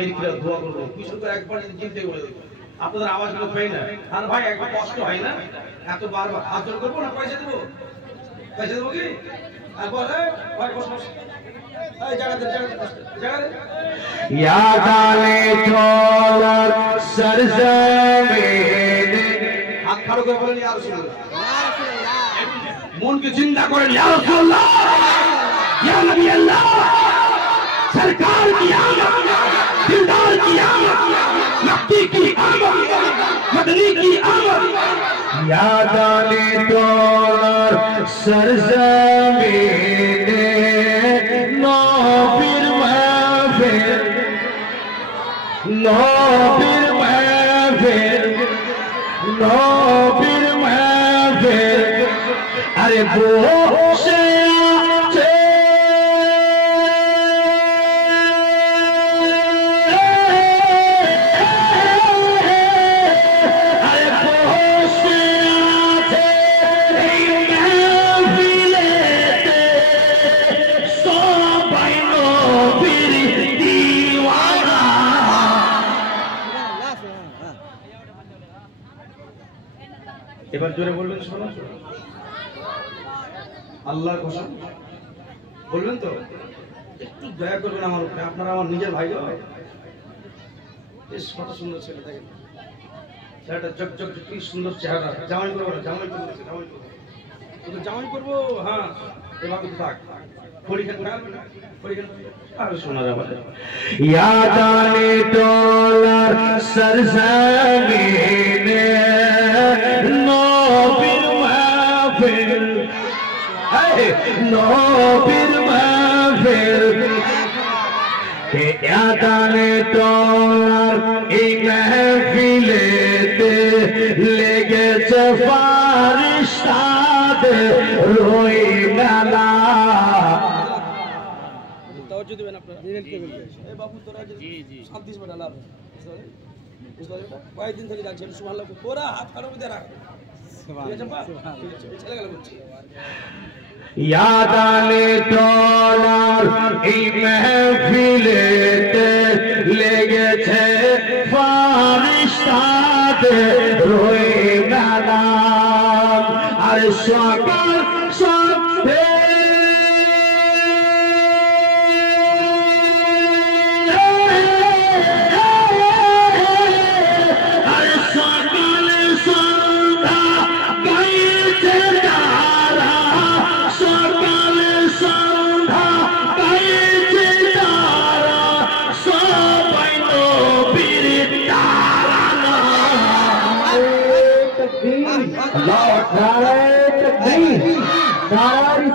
মায়ের কিরা দোয়া করবো কিছু তো একবার চিন্তা করে দেখো আপনাদের আওয়াজ লোক হয় না আর ভাই একবার কষ্ট হয় না এত বারবার হাত জোর করবো না পয়সা দেবো কি আর বলে ভাই বস বস এই জায়গাতে याद आले चोलर सरजमीन हाथ खड़ो করে বলেন ইয়া রাসূলুল্লাহ মনকে জিন্দা করেন ইয়া রাসূলুল্লাহ ইয়া নবী আল্লাহ सरकार की आमद दिलदार की आमद नबी की आमद मदनी की आमद याद आले चोलर सरजमीन नबीर नबीर महफिल अरे बসে আছে আরে বসে আছে এই महफिলেতে সবাই নবীর দিওয়ানা এবার জোরে বলবেন শোনো আল্লাহর কসম বলবেন তো একটু দয়া করবেন আমার উপরে আপনারা আমার নিজের ভাই হয় বেশ কত সুন্দর ছেলে দেখেন ছেলেটা চকচক কি সুন্দর চেহারা জামাই করবো না জামাই করবো হ্যাঁ এবার কিন্তু থাক শোনা যাবে याद आले डॉलर सरजमीने नबीर महफिल याद आले डॉलर এই महफिलेতে লেগেছে ফারিস্তাদের রই মেলা तवज्जो दिबेन আপনারা দিবেন কে বলবে এই বাবু তোরা জি শান্তি से डाला বুঝলে কয়েকদিন থেকে যাচ্ছেন সুবহানাল্লাহ তোরা হাত কারো মধ্যে রাখ সুবহানাল্লাহ চলে গেল বলছি याद आले डॉलर এই महफिलेতে লেগেছে ফারিস্তাদের রই মেলা আর সকাল সন্ধে Allah,